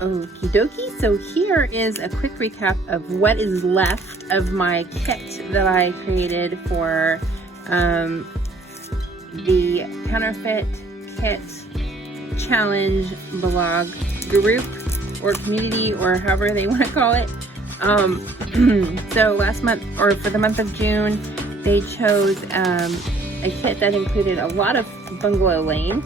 Okie dokie, so here is a quick recap of what is left of my kit that I created for the Counterfeit Kit Challenge blog group or community or however they want to call it. So last month, or for the month of June, they chose a kit that included a lot of Bungalow Lane.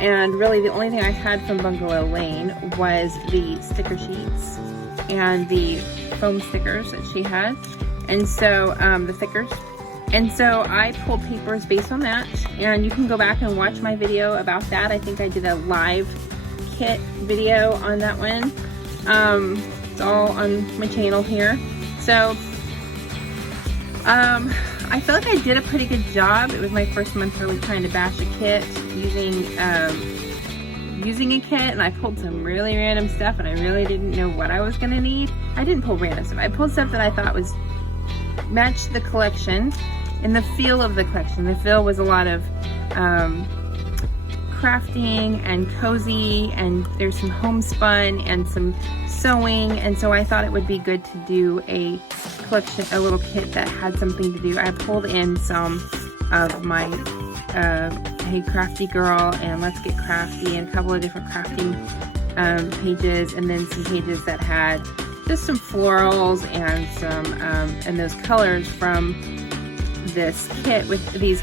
And really the only thing I had from Bungalow Lane was the sticker sheets and the foam stickers that she had. And so, the stickers. And so I pulled papers based on that. And you can go back and watch my video about that. I think I did a live kit video on that one. It's all on my channel here. So, I feel like I did a pretty good job. It was my first month really trying to bash a kit using a kit, and I pulled some really random stuff and I really didn't know what I was gonna need. I didn't pull random stuff. I pulled stuff that I thought was matched the collection and the feel of the collection. The feel was a lot of crafting and cozy, and there's some homespun and some sewing, and so I thought it would be good to do a collection, a little kit that had something to do. I pulled in some of my Hey Crafty Girl and Let's Get Crafty and a couple of different crafting pages, and then some pages that had just some florals and some and those colors from this kit with these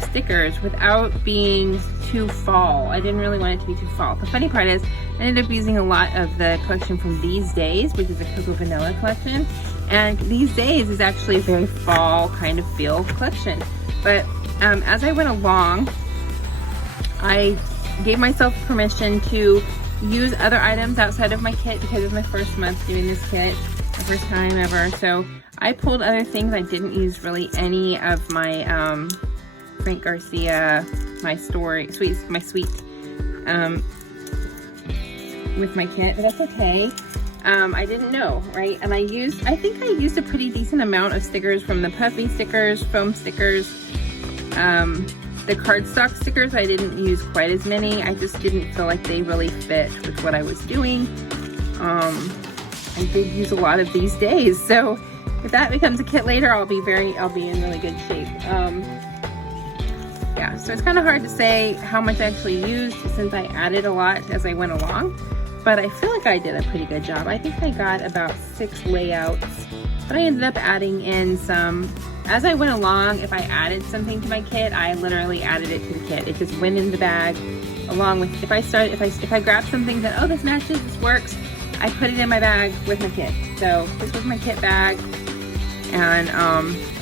stickers without being too fall. I didn't really want it to be too fall. The funny part is I ended up using a lot of the collection from These Days, which is a Cocoa Vanilla collection, and These Days is actually a very fall kind of feel collection. But as I went along, I gave myself permission to use other items outside of my kit because it was my first month doing this kit, my first time ever. So I pulled other things. I didn't use really any of my Frank Garcia, my sweet with my kit, but that's okay. I didn't know, right? And I think I used a pretty decent amount of stickers from the puffy stickers, foam stickers, the cardstock stickers. I didn't use quite as many. I just didn't feel like they really fit with what I was doing. I did use a lot of These Days, so if that becomes a kit later, I'll be in really good shape. Yeah, so it's kind of hard to say how much I actually used since I added a lot as I went along, but I feel like I did a pretty good job. I think I got about 6 layouts, but I ended up adding in some as I went along. If I added something to my kit, I literally added it to the kit. It just went in the bag along with, if I grabbed something that, oh, this matches, this works, I put it in my bag with my kit. So this was my kit bag, and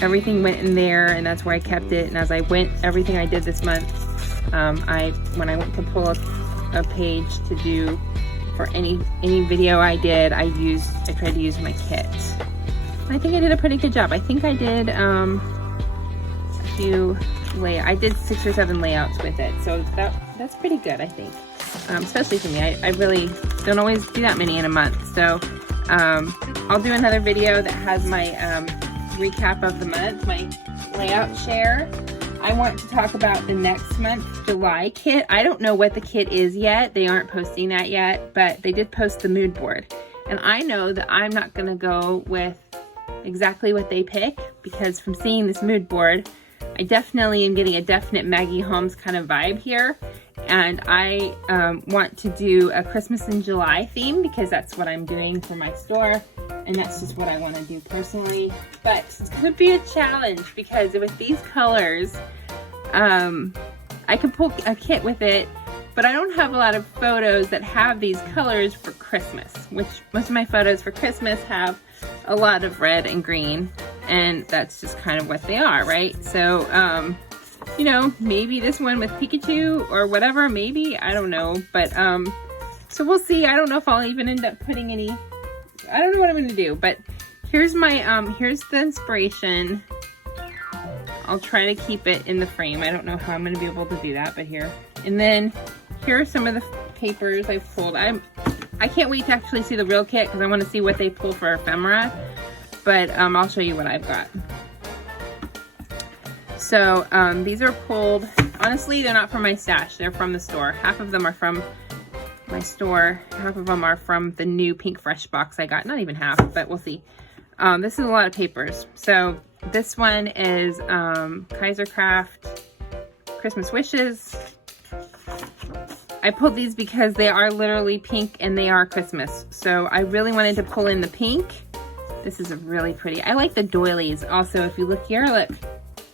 everything went in there, and that's where I kept it. And as I went, everything I did this month, when I went to pull a page to do for any video I did, I tried to use my kit. And I think I did a pretty good job. I think I did I did 6 or 7 layouts with it, so that's pretty good, I think. Especially for me, I really don't always do that many in a month. So I'll do another video that has my recap of the month, my layout share. I want to talk about the next month, July kit. I don't know what the kit is yet. They aren't posting that yet, but they did post the mood board. And I know that I'm not gonna go with exactly what they pick, because from seeing this mood board, I definitely am getting a definite Maggie Holmes kind of vibe here. And I want to do a Christmas in July theme because that's what I'm doing for my store, and that's just what I want to do personally. But it's going to be a challenge because with these colors, I could pull a kit with it, but I don't have a lot of photos that have these colors for Christmas, which most of my photos for Christmas have a lot of red and green, and that's just kind of what they are, right? So, you know, maybe this one with Pikachu or whatever, maybe, I don't know, but, so we'll see. I don't know if I'll even end up putting any, I don't know what I'm going to do, but here's my, here's the inspiration. I'll try to keep it in the frame. I don't know how I'm going to be able to do that, but here. And then here are some of the papers I've pulled. I can't wait to actually see the real kit because I want to see what they pull for ephemera, but I'll show you what I've got. So these are pulled, honestly, they're not from my stash, they're from the store. Half of them are from my store. Half of them are from the new Pink Fresh box I got. Not even half, but we'll see. This is a lot of papers. So this one is Kaiser Craft Christmas Wishes. I pulled these because they are literally pink and they are Christmas. So I really wanted to pull in the pink. This is a really pretty. I like the doilies. Also, if you look here, look,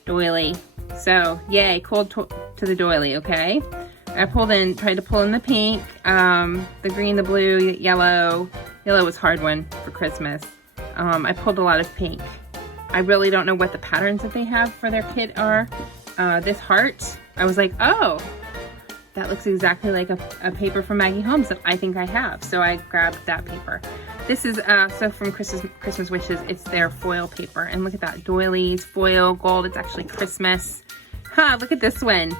doily. So yay, cool to the doily, okay? I tried to pull in the pink, the green, the blue, yellow. Yellow was a hard one for Christmas. I pulled a lot of pink. I really don't know what the patterns that they have for their kit are. This heart, I was like, oh, that looks exactly like a paper from Maggie Holmes that I think I have. So I grabbed that paper. This is so from Christmas Wishes. It's their foil paper. And look at that, doilies, foil, gold. It's actually Christmas. Look at this one.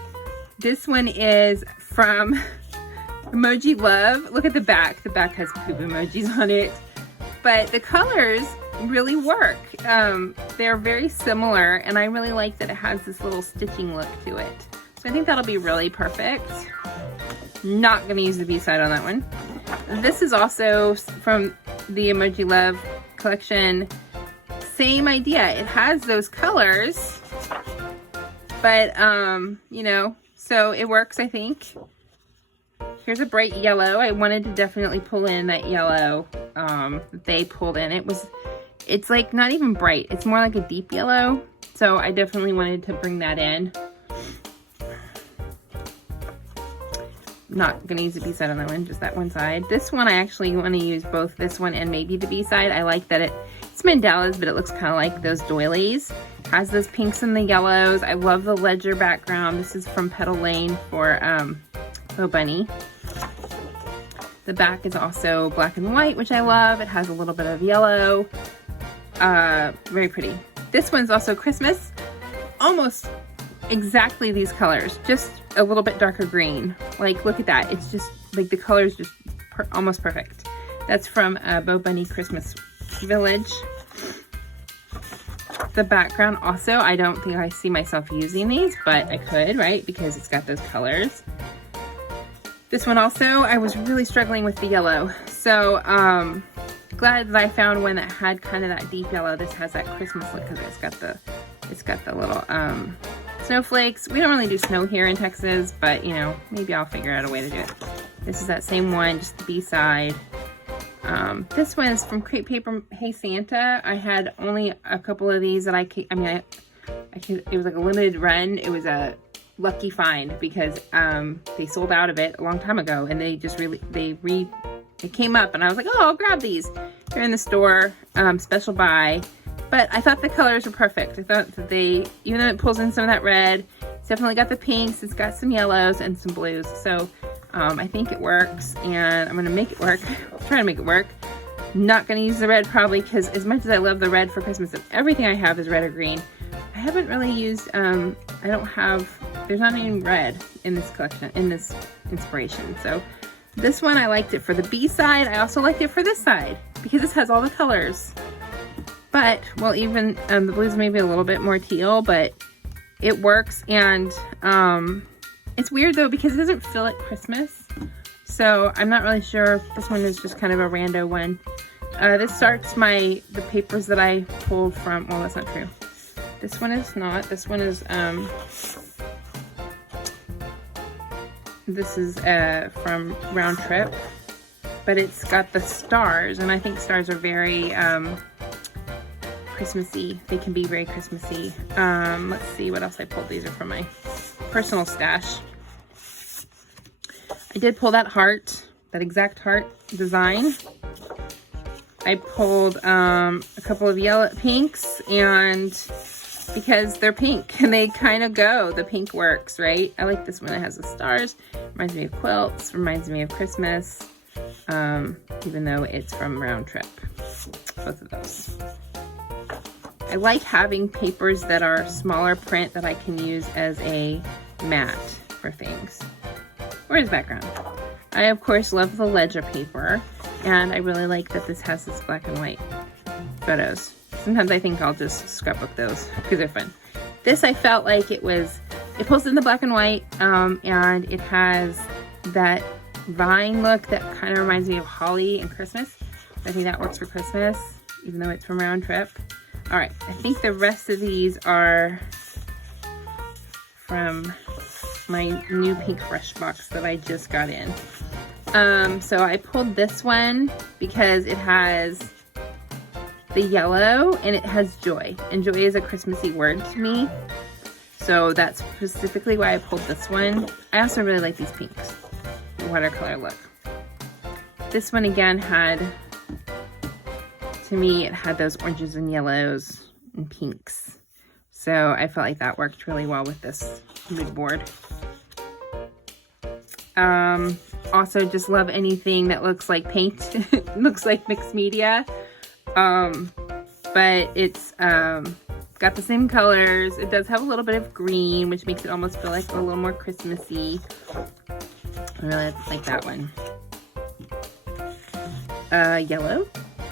This one is from Emoji Love. Look at the back. The back has poop emojis on it. But the colors really work. They're very similar, and I really like that it has this little stitching look to it. So I think that'll be really perfect. Not gonna use the B-side on that one. This is also from the Emoji Love collection. Same idea. It has those colors, but you know, so it works, I think. Here's a bright yellow. I wanted to definitely pull in that yellow that they pulled in. It's like not even bright. It's more like a deep yellow. So I definitely wanted to bring that in. Not gonna use the B-side on that one, just that one side. This one I actually want to use both this one and maybe the B-side. I like that it's mandalas, but it looks kind of like those doilies. Has those pinks and the yellows. I love the ledger background. This is from Petal Lane for Oh Bunny. The back is also black and white, which I love. It has a little bit of yellow. Very pretty. This one's also Christmas. Almost exactly these colors, just a little bit darker green. Like, look at that. It's just like the color's just almost perfect. That's from Bo Bunny Christmas Village. The background also, I don't think I see myself using these, but I could, right? Because it's got those colors. This one also, I was really struggling with the yellow. So, glad that I found one that had kind of that deep yellow. This has that Christmas look because it's got the little snowflakes. We don't really do snow here in Texas, but you know, maybe I'll figure out a way to do it. This is that same one, just the B-side. This one is from Crepe Paper Hey Santa. I had only a couple of these that it was like a limited run. It was a lucky find because they sold out of it a long time ago, and they just it came up, and I was like, oh, I'll grab these. They're in the store, special buy. But I thought the colors were perfect. I thought that even though it pulls in some of that red, it's definitely got the pinks, it's got some yellows and some blues. So I think it works, and I'm gonna make it work. I'll try to make it work. Not gonna use the red probably, because as much as I love the red for Christmas, everything I have is red or green. I haven't really used, there's not any red in this collection, in this inspiration. So this one, I liked it for the B side. I also liked it for this side because this has all the colors. But, well, even the blue's maybe a little bit more teal, but it works. And it's weird though because it doesn't feel like Christmas. So I'm not really sure. This one is just kind of a rando one. This starts the papers that I pulled from, well, that's not true. This one is not. This one is, this is from Round Trip, but it's got the stars, and I think stars are very Christmassy. They can be very Christmassy. Let's see what else I pulled. These are from my personal stash. I did pull that heart, that exact heart design. I pulled a couple of yellow pinks, and because they're pink and they kind of go, the pink works, right? I like this one. It has the stars, reminds me of quilts, reminds me of Christmas, even though it's from Round Trip, both of those. I like having papers that are smaller print that I can use as a mat for things. Where's the background? I of course love the ledger paper, and I really like that this has this black and white photos. Sometimes I think I'll just scrapbook those because they're fun. This, I felt like it pulls in the black and white, and it has that vine look that kind of reminds me of holly and Christmas. I think that works for Christmas, even though it's from Round Trip. All right, I think the rest of these are from my new Pink Fresh box that I just got in. So I pulled this one because it has the yellow and it has joy. And joy is a Christmassy word to me. So that's specifically why I pulled this one. I also really like these pinks, the watercolor look. This one again had, to me, it had those oranges and yellows and pinks. So I felt like that worked really well with this mood board. Also just love anything that looks like paint, looks like mixed media. But it's got the same colors. It does have a little bit of green, which makes it almost feel like a little more Christmassy. I really like that one. Yellow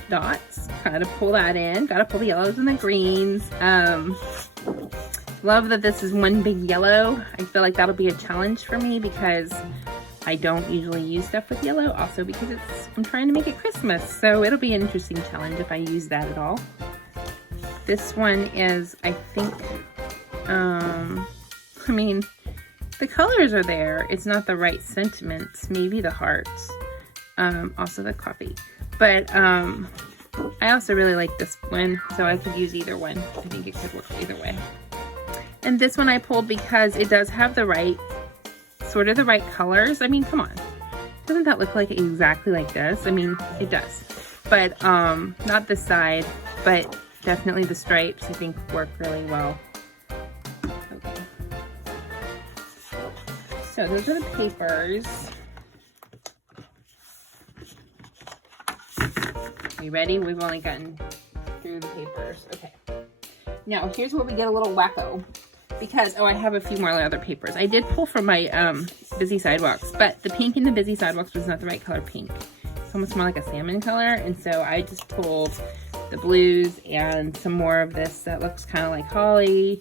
dots, gotta pull that in. Gotta pull the yellows and the greens. Love that this is one big yellow. I feel like that'll be a challenge for me because I don't usually use stuff with yellow. Also because I'm trying to make it Christmas. So it'll be an interesting challenge if I use that at all. This one is, I think, I mean, the colors are there. It's not the right sentiments. Maybe the hearts. Also the coffee. But I also really like this one, so I could use either one. I think it could work either way. And this one I pulled because it does have the right, sort of the right colors. I mean, come on. Doesn't that look like exactly like this? I mean, it does. But not this side, but definitely the stripes I think work really well. Okay. So those are the papers. Are you ready? We've only gotten through the papers. Okay. Now here's where we get a little wacko. Because, oh, I have a few more other papers. I did pull from my Busy Sidewalks, but the pink in the Busy Sidewalks was not the right color pink. It's almost more like a salmon color, and so I just pulled the blues and some more of this that looks kind of like holly.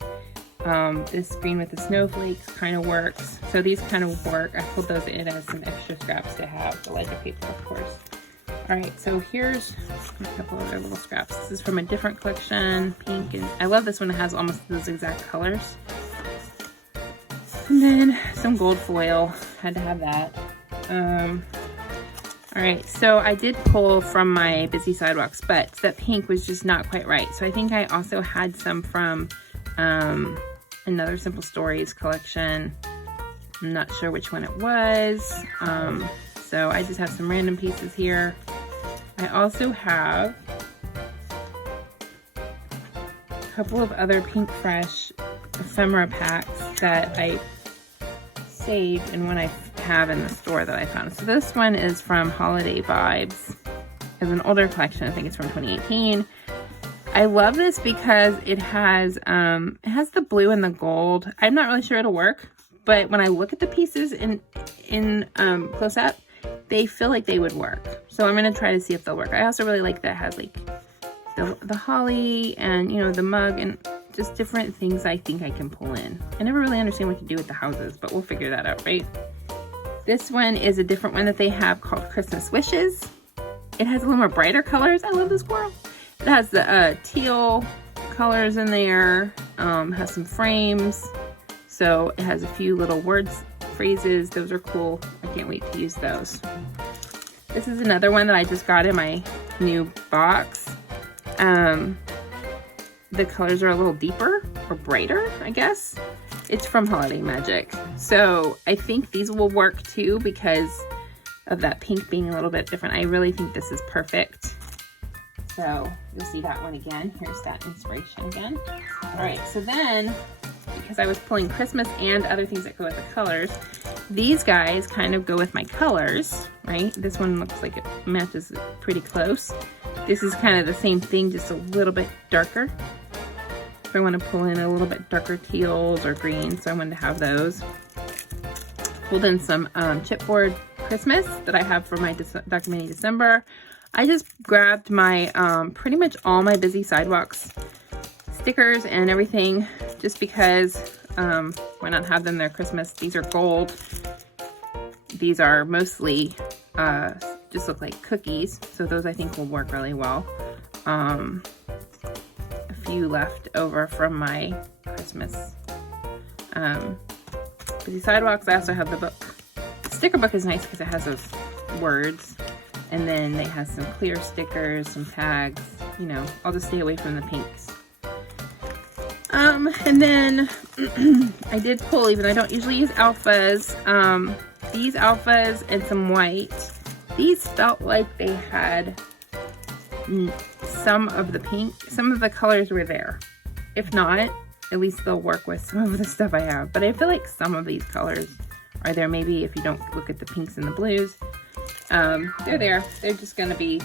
This green with the snowflakes kind of works. So these kind of work. I pulled those in as some extra scraps to have, the lighter paper, of course. All right, so here's a couple other little scraps. This is from a different collection, pink, and I love this one. It has almost those exact colors. And then some gold foil, had to have that. All right, so I did pull from my Busy Sidewalks, but that pink was just not quite right. So I think I also had some from another Simple Stories collection. I'm not sure which one it was. So I just have some random pieces here. I also have a couple of other Pink Fresh ephemera packs that I saved and one I have in the store that I found. So this one is from Holiday Vibes. It's an older collection. I think it's from 2018. I love this because it has the blue and the gold. I'm not really sure it'll work, but when I look at the pieces in close up, they feel like they would work. So I'm gonna try to see if they'll work. I also really like that it has like the holly and, you know, the mug and just different things I think I can pull in. I never really understand what to do with the houses, but we'll figure that out, right? This one is a different one that they have called Christmas Wishes. It has a little more brighter colors. I love this squirrel. It has the teal colors in there, has some frames. So it has a few little words, phrases. Those are cool. I can't wait to use those. This is another one that I just got in my new box. The colors are a little deeper or brighter, I guess. It's from Holiday Magic. So I think these will work too because of that pink being a little bit different. I really think this is perfect. So you'll see that one again. Here's that inspiration again. All right, so then, because I was pulling Christmas and other things that go with the colors, these guys kind of go with my colors, right? This one looks like it matches pretty close. This is kind of the same thing, just a little bit darker. If I want to pull in a little bit darker teals or greens, so I wanted to have those. Pulled in some chipboard Christmas that I have for my documenting December. I just grabbed my, pretty much all my Busy Sidewalks stickers and everything, just because, why not have them there Christmas? These are gold. these are mostly just look like cookies, so those I think will work really well. A few left over from my Christmas. For the sidewalks, I also have the book. The sticker book is nice because it has those words, and then it has some clear stickers, some tags. You know, I'll just stay away from the pinks. And then I did pull, even I don't usually use alphas, these alphas and some white. These felt like they had some of the pink, some of the colors were there. If not, at least they'll work with some of the stuff I have. But I feel like some of these colors are there, maybe if you don't look at the pinks and the blues. They're there. They're just gonna be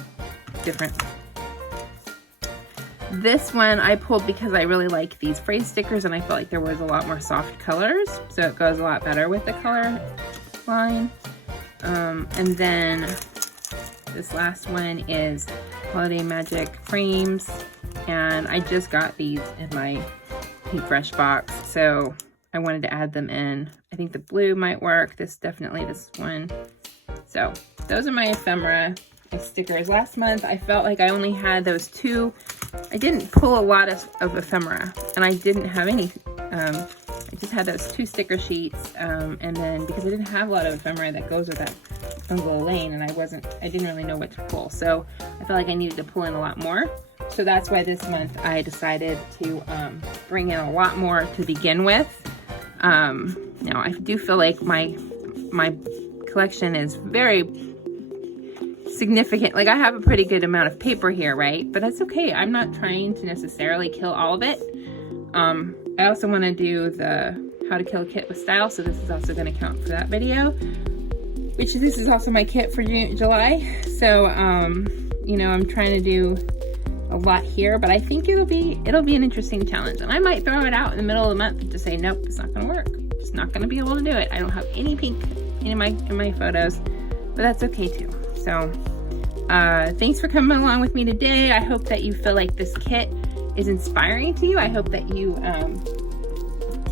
different. This one I pulled because I really like these phrase stickers, and I felt like there was a lot more soft colors, so it goes a lot better with the color line. And then this last one is Holiday Magic frames, and I just got these in my paintbrush box, so I wanted to add them in. I think the blue might work. This one. So those are my ephemera, my stickers. Last month I felt like I only had those two. I didn't pull a lot of ephemera, and I didn't have any. I just had those two sticker sheets, and then because I didn't have a lot of ephemera that goes with that Bungalow Lane, and I didn't really know what to pull, so I felt like I needed to pull in a lot more. So that's why this month I decided to bring in a lot more to begin with. Now I do feel like my collection is very significant. Like, I have a pretty good amount of paper here, right? But that's okay. I'm not trying to necessarily kill all of it. I also want to do the how to kill a kit with style, so this is also going to count for that video, which this is also my kit for July. So you know, I'm trying to do a lot here, but I think it'll be an interesting challenge, and I might throw it out in the middle of the month and just say nope, it's not going to work. I'm just not going to be able to do it. I don't have any pink in my photos, but that's okay too. So thanks for coming along with me today. I hope that you feel like this kit is inspiring to you. I hope that you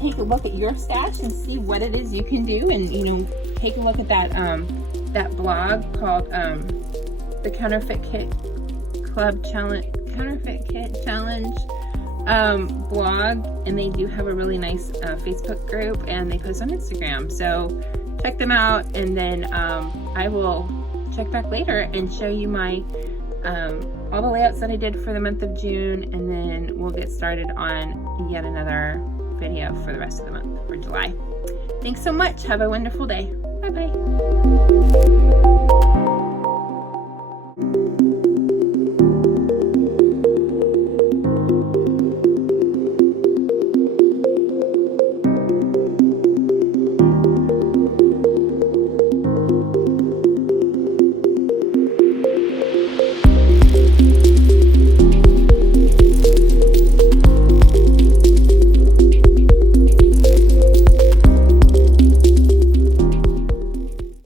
take a look at your stash and see what it is you can do, and you know, take a look at that that blog called the Counterfeit Kit Challenge blog, and they do have a really nice Facebook group, and they post on Instagram, so check them out. And then I will check back later and show you my all the layouts that I did for the month of June, and then we'll get started on yet another video for the rest of the month for July. Thanks so much. Have a wonderful day. Bye bye.